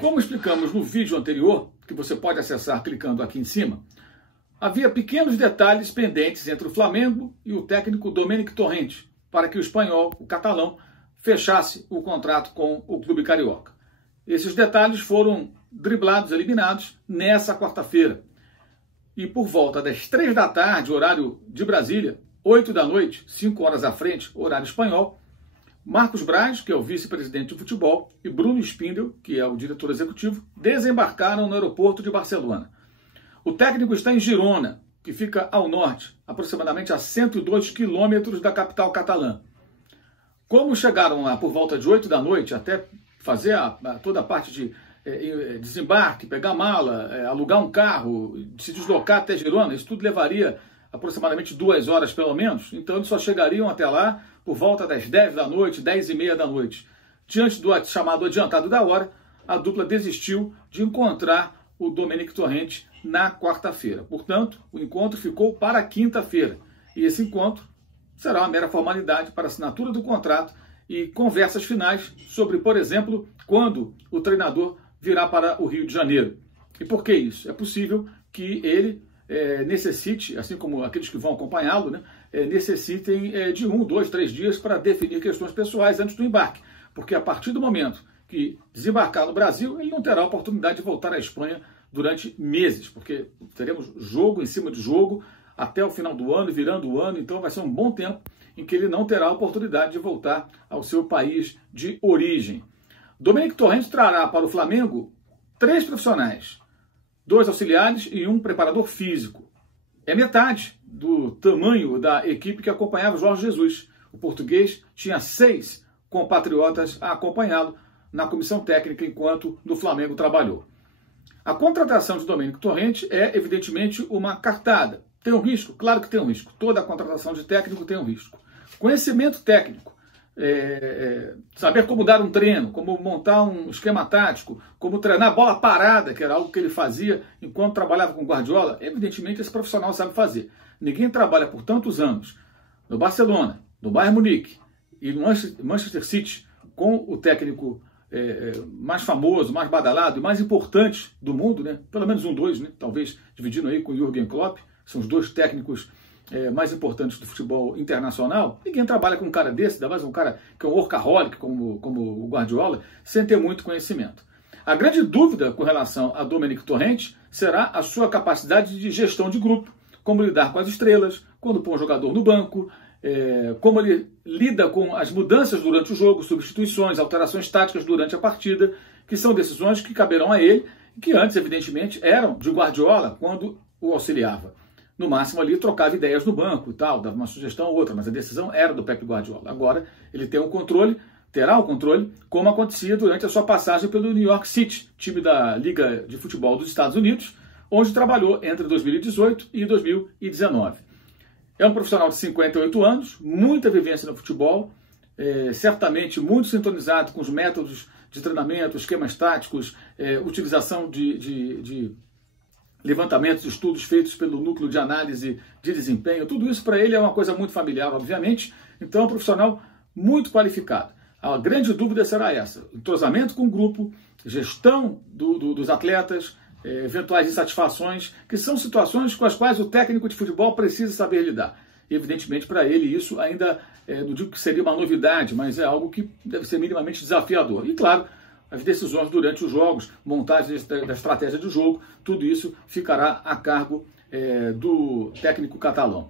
Como explicamos no vídeo anterior, que você pode acessar clicando aqui em cima, havia pequenos detalhes pendentes entre o Flamengo e o técnico Domènec Torrent para que o espanhol, o catalão, fechasse o contrato com o clube carioca. Esses detalhes foram driblados, eliminados nessa quarta-feira. E por volta das 3 da tarde, horário de Brasília, 8 da noite, 5 horas à frente, horário espanhol, Marcos Braz, que é o vice-presidente de futebol, e Bruno Spindel, que é o diretor executivo, desembarcaram no aeroporto de Barcelona. O técnico está em Girona, que fica ao norte, aproximadamente a 102 quilômetros da capital catalã. Como chegaram lá por volta de 8 da noite, até fazer toda a parte de desembarque, pegar mala, alugar um carro, se deslocar até Girona, isso tudo levaria aproximadamente 2 horas pelo menos, então eles só chegariam até lá por volta das 10 da noite, 10h30 da noite. Diante do chamado adiantado da hora, a dupla desistiu de encontrar o Domènec Torrent na quarta-feira. Portanto, o encontro ficou para quinta-feira. E esse encontro será uma mera formalidade para assinatura do contrato e conversas finais sobre, por exemplo, quando o treinador virá para o Rio de Janeiro. E por que isso? É possível que ele necessite, assim como aqueles que vão acompanhá-lo, né, necessitem de 1, 2, 3 dias para definir questões pessoais antes do embarque. Porque a partir do momento que desembarcar no Brasil, ele não terá a oportunidade de voltar à Espanha durante meses, porque teremos jogo em cima de jogo até o final do ano, virando o ano, então vai ser um bom tempo em que ele não terá a oportunidade de voltar ao seu país de origem. Domènec Torrent trará para o Flamengo 3 profissionais, 2 auxiliares e 1 preparador físico. É metade do tamanho da equipe que acompanhava o Jorge Jesus. O português tinha 6 compatriotas a acompanhá-lo na comissão técnica enquanto no Flamengo trabalhou. A contratação de Domènec Torrent é, evidentemente, uma cartada. Tem um risco? Claro que tem um risco. Toda a contratação de técnico tem um risco. Conhecimento técnico, saber como dar um treino, como montar um esquema tático, como treinar bola parada, que era algo que ele fazia enquanto trabalhava com Guardiola, evidentemente esse profissional sabe fazer. Ninguém trabalha por tantos anos no Barcelona, no Bayern Munique e no Manchester City com o técnico mais famoso, mais badalado e mais importante do mundo, né? Pelo menos 1, 2, né? Talvez dividindo aí com o Jürgen Klopp, são os 2 técnicos mais importantes do futebol internacional. Ninguém trabalha com um cara desse, ainda mais um cara que é um workaholic como o Guardiola, sem ter muito conhecimento. A grande dúvida com relação a Domènec Torrent será a sua capacidade de gestão de grupo, como lidar com as estrelas, quando põe um jogador no banco, como ele lida com as mudanças durante o jogo, substituições, alterações táticas durante a partida, que são decisões que caberão a ele, que antes, evidentemente, eram de Guardiola quando o auxiliava. No máximo ali trocava ideias no banco e tal, dava uma sugestão ou outra, mas a decisão era do Pep Guardiola. Agora ele tem o controle, terá o controle, como acontecia durante a sua passagem pelo New York City, time da Liga de Futebol dos Estados Unidos, onde trabalhou entre 2018 e 2019. É um profissional de 58 anos, muita vivência no futebol, certamente muito sintonizado com os métodos de treinamento, esquemas táticos, utilização de levantamentos, estudos feitos pelo núcleo de análise de desempenho, tudo isso para ele é uma coisa muito familiar, obviamente, então é um profissional muito qualificado. A grande dúvida será essa, entrosamento com o grupo, gestão dos atletas, eventuais insatisfações, que são situações com as quais o técnico de futebol precisa saber lidar. E, evidentemente, para ele isso ainda, não digo que seria uma novidade, mas é algo que deve ser minimamente desafiador. E, claro, as decisões durante os jogos, montagem da estratégia do jogo, tudo isso ficará a cargo do técnico catalão.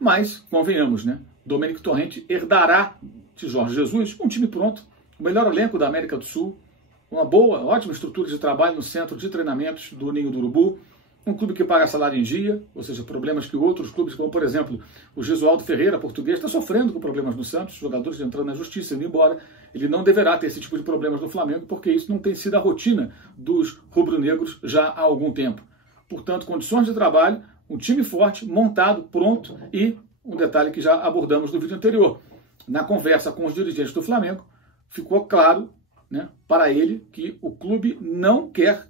Mas, convenhamos, né? Domènec Torrent herdará de Jorge Jesus um time pronto, o melhor elenco da América do Sul, uma boa, ótima estrutura de trabalho no centro de treinamentos do Ninho do Urubu, um clube que paga salário em dia, ou seja, problemas que outros clubes, como por exemplo o Jesualdo Ferreira, português, está sofrendo com problemas no Santos, jogadores entrando na justiça, indo embora. Ele não deverá ter esse tipo de problemas no Flamengo, porque isso não tem sido a rotina dos rubro-negros já há algum tempo. Portanto, condições de trabalho, um time forte, montado, pronto, e um detalhe que já abordamos no vídeo anterior. Na conversa com os dirigentes do Flamengo, ficou claro, né, para ele que o clube não quer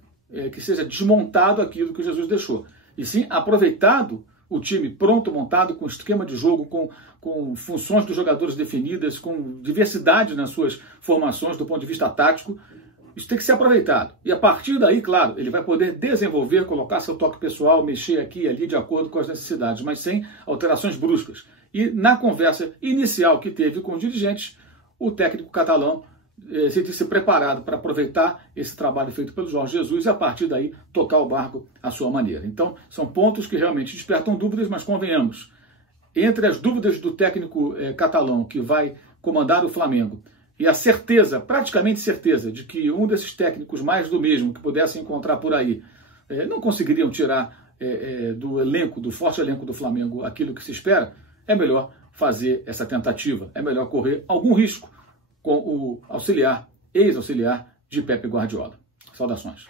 que seja desmontado aquilo que Jesus deixou, e sim aproveitado o time pronto, montado, com esquema de jogo, com funções dos jogadores definidas, com diversidade nas suas formações do ponto de vista tático. Isso tem que ser aproveitado. E a partir daí, claro, ele vai poder desenvolver, colocar seu toque pessoal, mexer aqui e ali de acordo com as necessidades, mas sem alterações bruscas. E na conversa inicial que teve com os dirigentes, o técnico catalão se disse preparado para aproveitar esse trabalho feito pelo Jorge Jesus e a partir daí tocar o barco à sua maneira. Então, são pontos que realmente despertam dúvidas, mas convenhamos, entre as dúvidas do técnico catalão que vai comandar o Flamengo e a certeza, praticamente certeza, de que um desses técnicos mais do mesmo que pudesse encontrar por aí não conseguiriam tirar do elenco, do forte elenco do Flamengo aquilo que se espera, é melhor fazer essa tentativa, é melhor correr algum risco com o auxiliar, ex-auxiliar de Pepe Guardiola. Saudações.